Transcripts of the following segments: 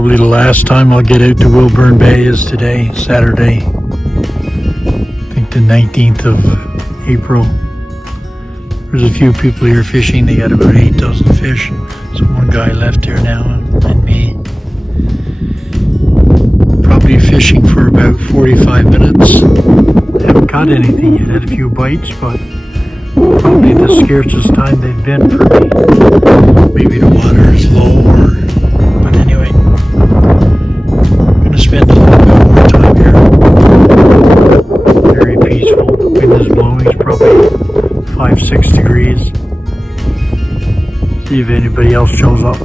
Probably the last time I'll get out to Wilburn Bay is today, Saturday. I think the 19th of April. There's a few people here fishing. They got about 8,000 fish. So one guy left here now and me. Probably fishing for about 45 minutes. Haven't caught anything yet. Had a few bites, but probably the scarcest time they've been for me. Maybe the water is low but anyway. I'm going to spend a little bit more time here. Very peaceful. The wind is blowing. It's probably 5-6 degrees. See if anybody else shows up.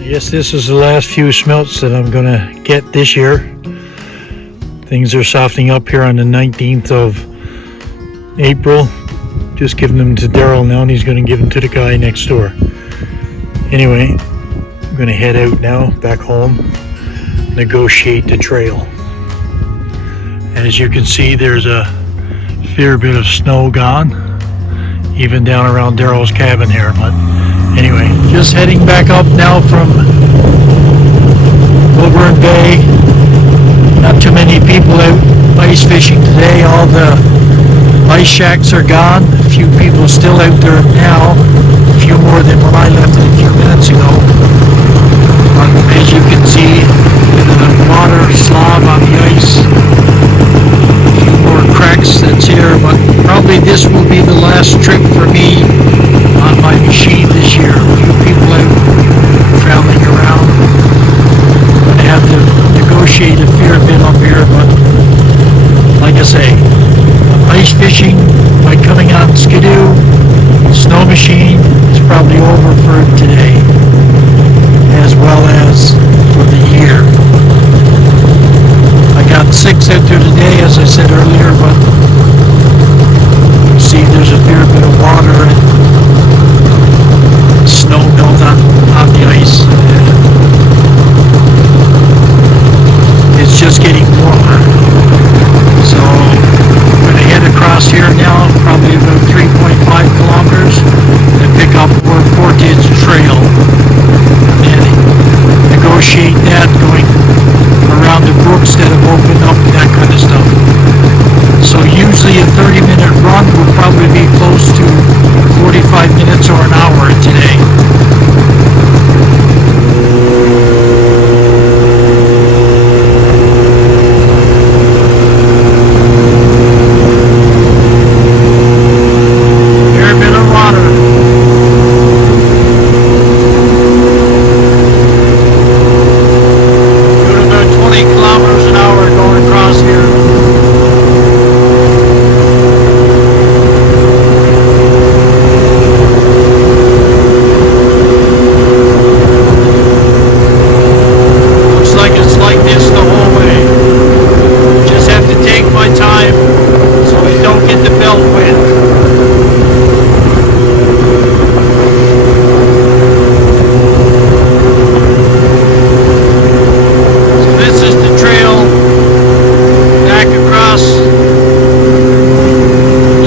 I guess this is the last few smelts that I'm going to get this year. Things are softening up here on the 19th of April. Just giving them to Daryl now, and he's going to give them to the guy next door. Anyway, I'm going to head out now, back home, negotiate the trail. And as you can see, there's a fair bit of snow gone, even down around Daryl's cabin here. But anyway, just heading back up now from Wilburn Bay. Not too many people out ice fishing today. All the ice shacks are gone. A few people still out there now. A few more than when I left it a few minutes ago. But as you can see, the water slob on the ice. A few more cracks that's here, but probably this will be the last trip for me on my machine this year. A few people out traveling around. I have to negotiate a fair bit up here, but like I say, ice fishing by coming on Skidoo, snow machine is probably over for today, as well as for the year. I got 6 out there today, as I said earlier, but you see there's a fair bit of water and snow melt on the ice. It's just getting warmer. So I'm going to head across here now, probably about 3.5 kilometers, and pick up where Portage Trail. And then negotiate that going around the brooks that have opened up, that kind of stuff. So usually a 30-minute run will probably be close to 45 minutes or an hour today.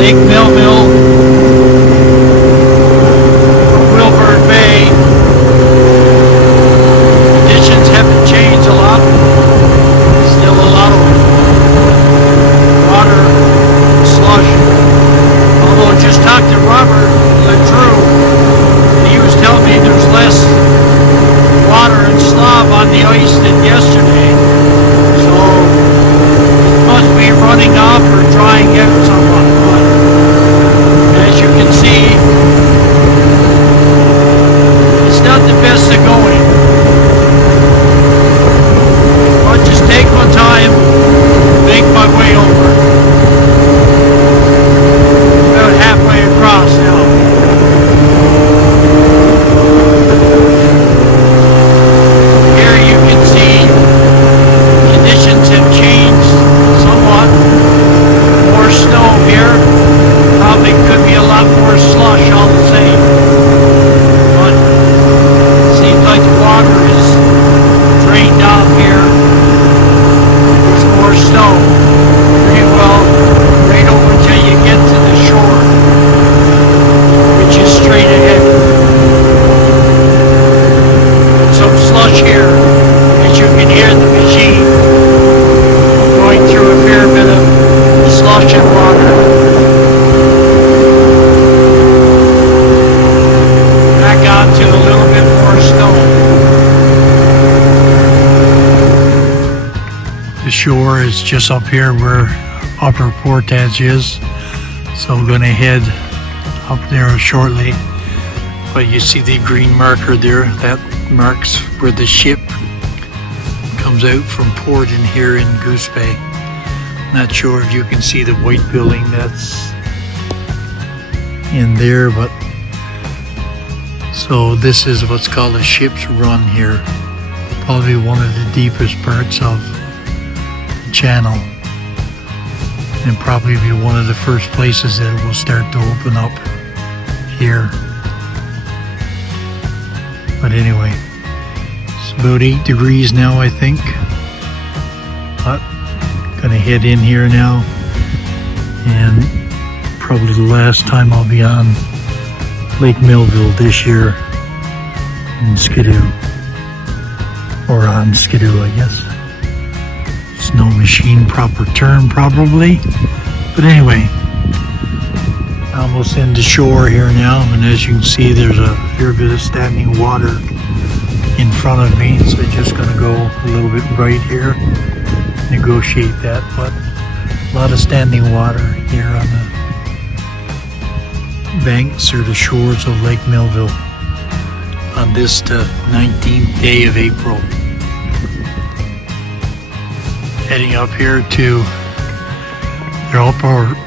Lake Melville, Wilburn Bay. Conditions haven't changed a lot. Still a lot of water, slush. Although just talked to Robert Drew, and he was telling me there's less water and slob on the ice than yesterday. So it must be running off or drying out somewhat. As you can see, it's not the best of going, but just take my time, make my way over. About halfway across now. Here you can see conditions have changed somewhat. More snow it's just up here where Upper Portage is. So we're going to head up there shortly. But you see the green marker there, that marks where the ship comes out from port in here in Goose Bay. Not sure if you can see the white building that's in there, but so this is what's called a ship's run here. Probably one of the deepest parts of the channel, and probably be one of the first places that it will start to open up here. But anyway, it's about 8 degrees now, I think. But gonna head in here now, and probably the last time I'll be on Lake Melville this year in Skidoo, or on Skidoo, I guess. Snow machine, proper term probably. But anyway, almost into shore here now, and as you can see, there's a fair bit of standing water in front of me, so I'm just gonna go a little bit right here, negotiate that. But a lot of standing water here on the banks or the shores of Lake Melville on this the 19th day of April. Heading up here to the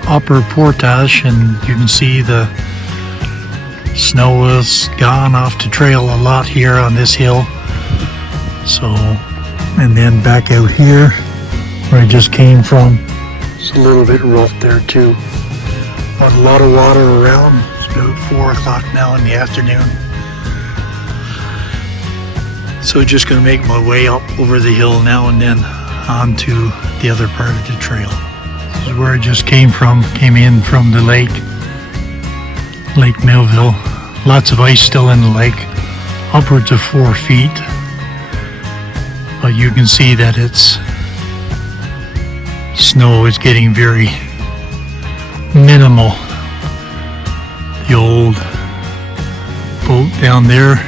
upper Portage, and you can see the snow has gone off the trail a lot here on this hill. So, and then back out here where I just came from, it's a little bit rough there too. But a lot of water around. It's about 4 o'clock now in the afternoon. So just gonna make my way up over the hill now and then onto the other part of the trail. This is where I just came in from the Lake Melville. Lots of ice still in the lake, upwards of 4 feet. But you can see that it's snow is getting very minimal. The old boat down there,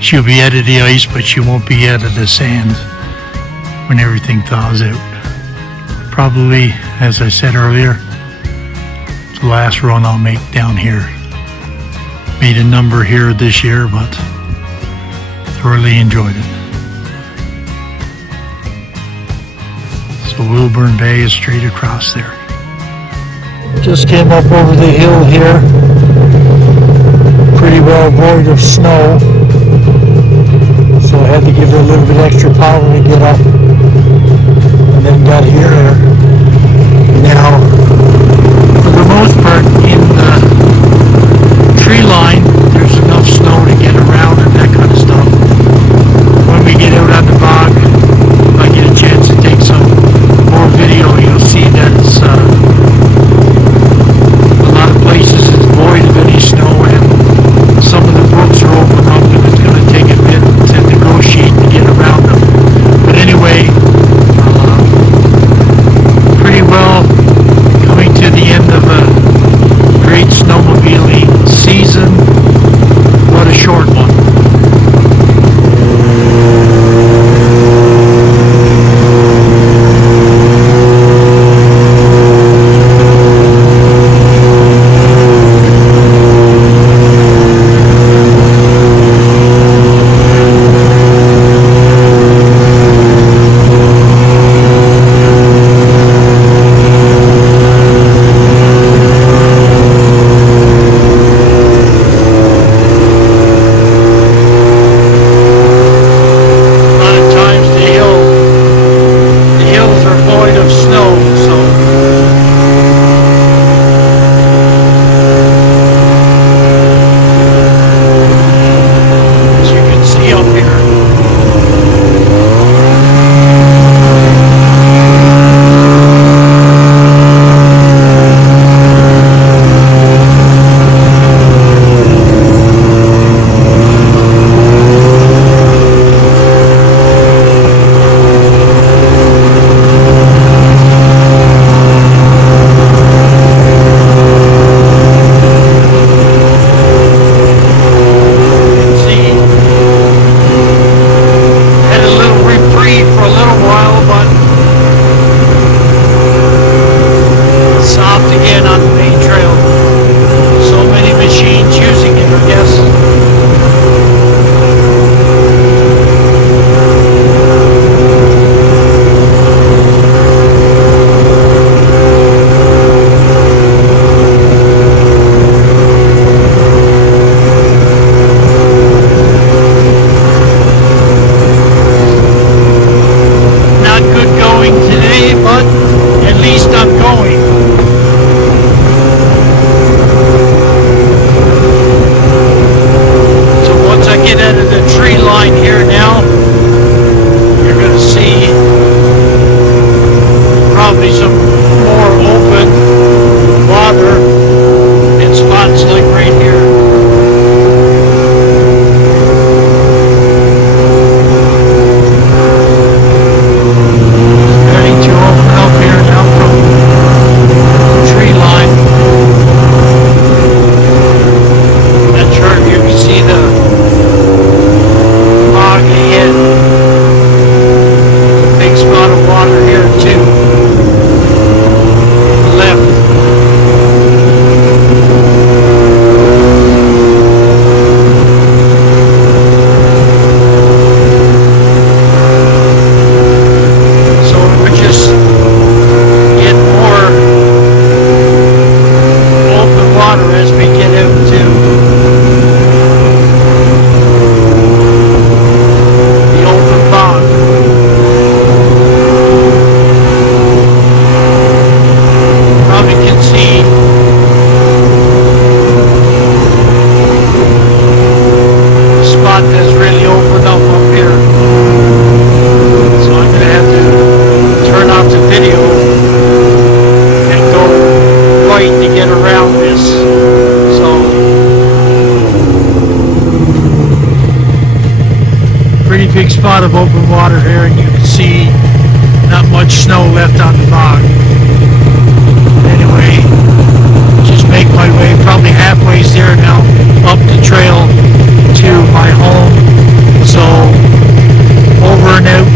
she'll be out of the ice, but she won't be out of the sand when everything thaws out. Probably, as I said earlier, the last run I'll make down here. Made a number here this year, but thoroughly enjoyed it. So Wilburn Bay is straight across there. Just came up over the hill here. Pretty well void of snow. So I had to give it a little bit extra power to get up. And then got here. Now, for the most part, in the tree line, there's enough snow to get around and that kind of stuff. When we get out on the bog, if I get a chance to take some more video, you'll see that it's a lot of places it's void of any snow, and some of the brooks are open up, and it's going to take a bit to negotiate to get around them. But anyway, least I'm going. So once I get out of the tree line here now, you're going to see probably some more open water in spots like right here. Starting to open up here now from the tree line. That chart here, you see the fog ahead. Big spot of water here too. Left. So we're just getting more open water as we get out to the open bog. Probably can see the spot that's really opened up here. So I'm going to have to turn off the video and go right to get around this. So pretty big spot of open water here, and you can see not much snow left on the bog. Anyway, just make my way probably halfway there now up the trail to my home. So over and out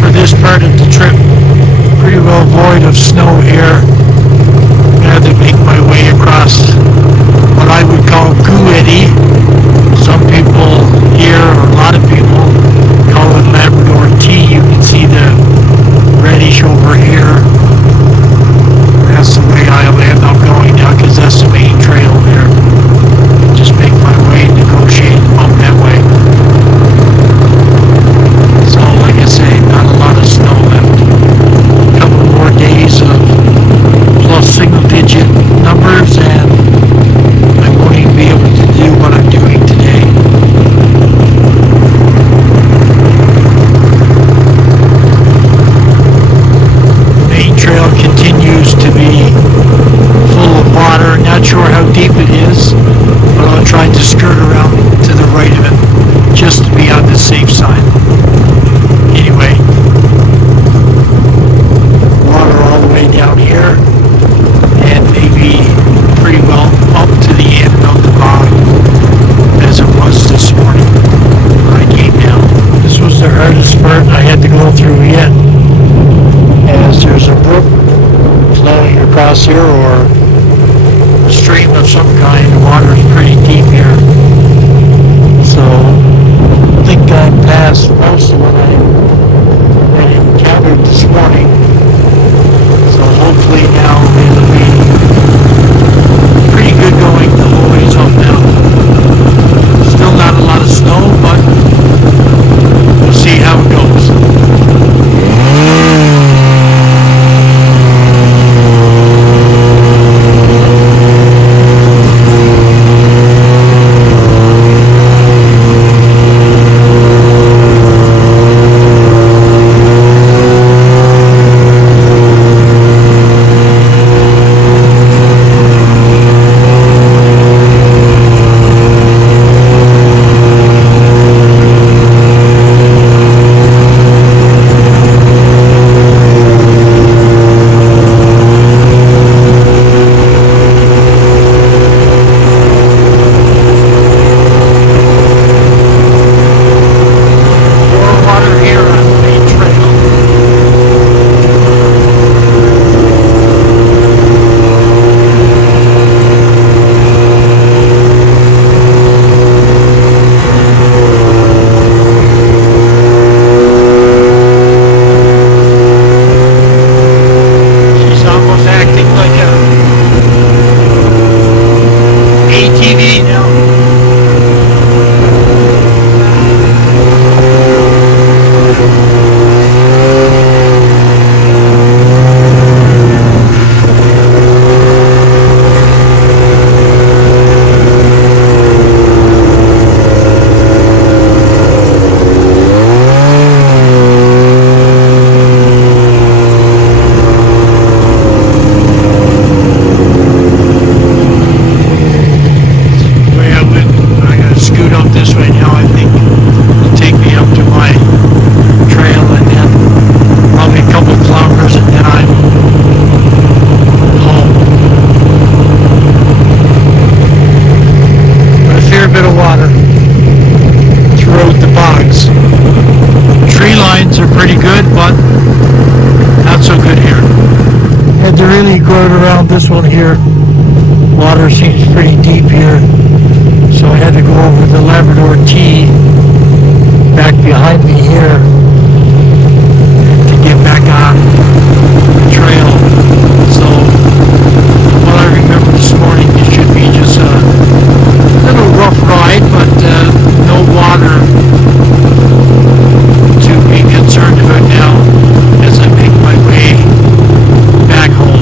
for this part of the trip. Pretty well void of snow here. I have to make my way across what I would call Goo-Eddy. Some people here, or a lot of people, call it Labrador tea. You can see the reddish over here. That's the way I'll end up going now, because that's the main trail there. Just make my way, negotiate up that way. So, like I say, not a lot of snow left. A couple more days of plus single-digit numbers, and I won't even be able to do what I'm doing today. Main trail continues to be full of water. Not sure how deep it is, but I'll try to skirt around to the right of it just to be on the safe side. Anyway, water all the way down here, and maybe pretty well up to the end of the bog as it was this morning when I came down. This was the hardest part I had to go through yet, as there's a brook flowing across here, or a stream of some kind. The water is pretty deep here, so I think I'm past most of what I had encountered this morning. So hopefully now it'll be pretty good going the whole ways up now. Still not a lot of snow, but we'll see how it goes. usually going around this one here. Water seems pretty deep here, so I had to go over the Labrador T back behind me here to get back on the trail. So what I remember this morning, it should be just a little rough ride, but no water to be concerned about now as I make my way back home.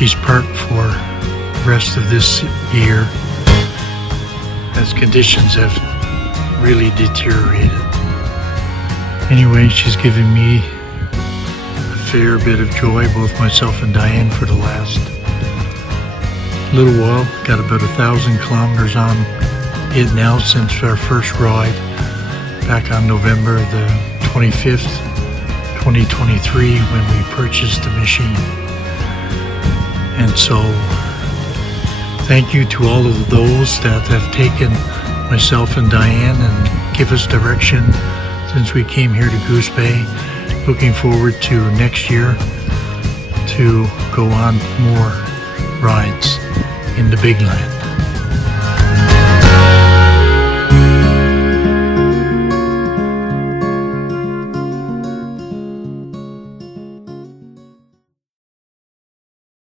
she's parked for the rest of this year, as conditions have really deteriorated. Anyway, she's given me a fair bit of joy, both myself and Diane, for the last little while. Got about 1,000 kilometers on it now since our first ride back on November the 25th, 2023, when we purchased the machine. And so thank you to all of those that have taken myself and Diane and give us direction since we came here to Goose Bay. Looking forward to next year to go on more rides in the Big Land.